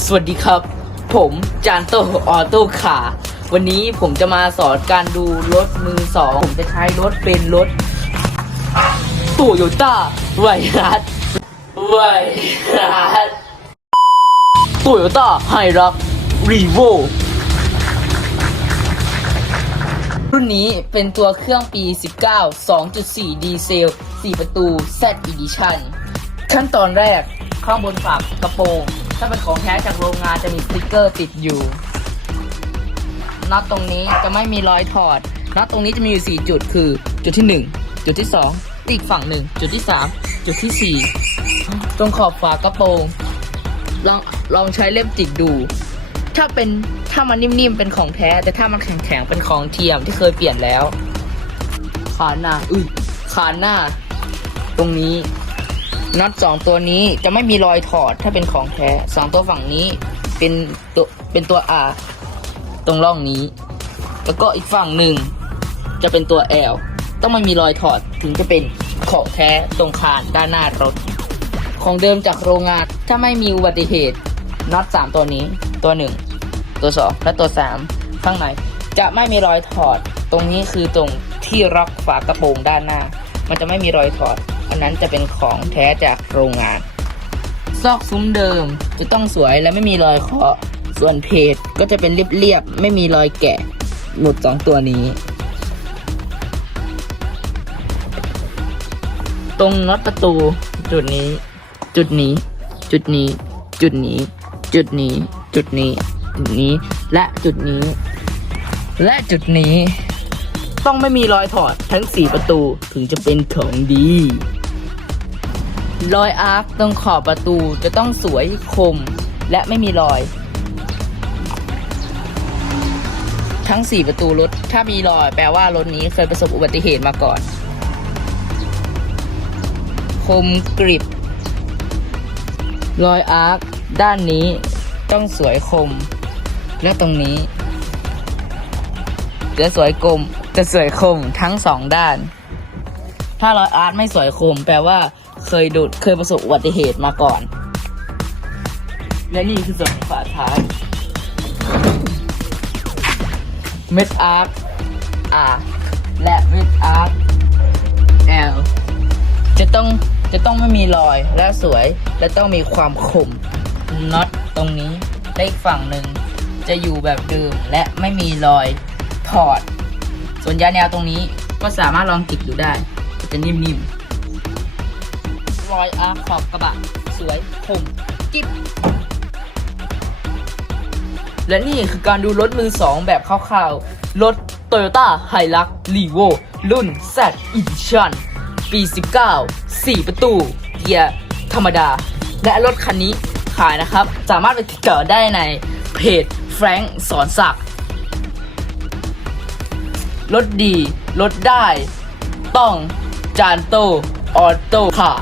สวัสดีครับ ผมจานโตออโต้ขา วันนี้ผมจะมาสอนการดูรถมือสอง ผมจะใช้รถเป็นรถโตโยต้าไวรัสไวรัสโตโยต้าไฮรักรีโวรุ่นนี้เป็นตัวเครื่องปี 19 2.4 ดีเซล 4 ประตู Z Edition ขั้นตอนแรกข้างบนฝากระโปรง ถ้าเป็นของแท้จากโรงงานจะมีสติกเกอร์ติดอยู่น็อตตรงนี้จะไม่มีรอยถอดน็อตตรงนี้จะมีอยู่ 4 จุดคือ จุดที่ 1 จุดที่2อีกฝั่งหนึ่งจุดที่ 3 จุดทีสี่ 4 ตรงขอบฝากระโปรง ลองลองใช้เล็บจิกดู ถ้าเป็นถ้ามันนิ่มๆเป็นของแท้ แต่ถ้ามันแข็งๆเป็นของเทียมที่เคยเปลี่ยนแล้ว ขาหน้าอุ้ยขาหน้า ตรงนี้ น็อตสองตัวนี้จะไม่มีรอยถอดถ้าเป็นของแท้สองตัวฝั่งนี้เป็นตัวเป็นตัว R ตรงร่องนี้ แล้วก็อีกฝั่งหนึ่งจะเป็นตัว L ต้องไม่มีรอยถอดถึงจะเป็นของแท้ตรงคานด้านหน้ารถ ของเดิมจากโรงงานถ้าไม่มีอุบัติเหตุน็อตสามตัวนี้ตัวหนึ่งตัวสองและตัวสามข้างในจะไม่มีรอยถอด ตรงนี้คือตรงที่ล็อกฝากระโปรงด้านหน้า มันจะไม่มีรอยถอด อันนั้นจะเป็นของแท้จากโรงงาน ซอกซุ้มเดิมจะต้องสวยและไม่มีรอยเคาะส่วนเพจก็จะเป็นเรียบๆไม่มีรอยแกะหมุดสองตัวนี้ ตรงน็อตประตูจุดนี้ จุดนี้ จุดนี้ จุดนี้ จุดนี้ จุดนี้ จุดนี้ และจุดนี้ และจุดนี้ ต้องไม่มีรอยถอดทั้ง 4 ประตูถึงจะเป็นของดี รอยอาร์คตรงขอบประตูจะต้องสวยคมและไม่มีรอย ทั้ง 4 ประตูรถ ถ้ามีรอยแปลว่ารถนี้เคยประสบอุบัติเหตุมาก่อน คมกริบ รอยอาร์คด้านนี้ต้องสวยคม และตรงนี้จะสวยกลมจะสวยคมทั้งสองด้าน ถ้ารอยอาร์ตไม่สวยคม แปลว่าเคยดูดเคยประสบอุบัติเหตุมาก่อน และนี่คือส่วนฝาท้ายเม็ดอาร์ต R และเม็ดอาร์ต L จะต้องจะต้องไม่มีรอยและสวยและต้องมีความคมน็อตตรงนี้และอีกฝั่งหนึ่งจะอยู่แบบเดิมและไม่มีรอยถอด ส่วนยาแนวตรงนี้ก็สามารถลองจิกดูได้ จะนิ่มๆ รอยอาร์ขอบกระบะ สวยคมกิ๊บและนี่คือการดูรถมือสองแบบคร่าวๆ รถ Toyota Hilux Revo รุ่น Z Edition ปี 19 4 ประตูเกียร์ธรรมดา และรถคันนี้ขายนะครับ สามารถไปติดต่อได้ในเพจแฟรงค์สอนศักดิ์รถดี รถได้ ต้อง จานโตออโต้ค่ะ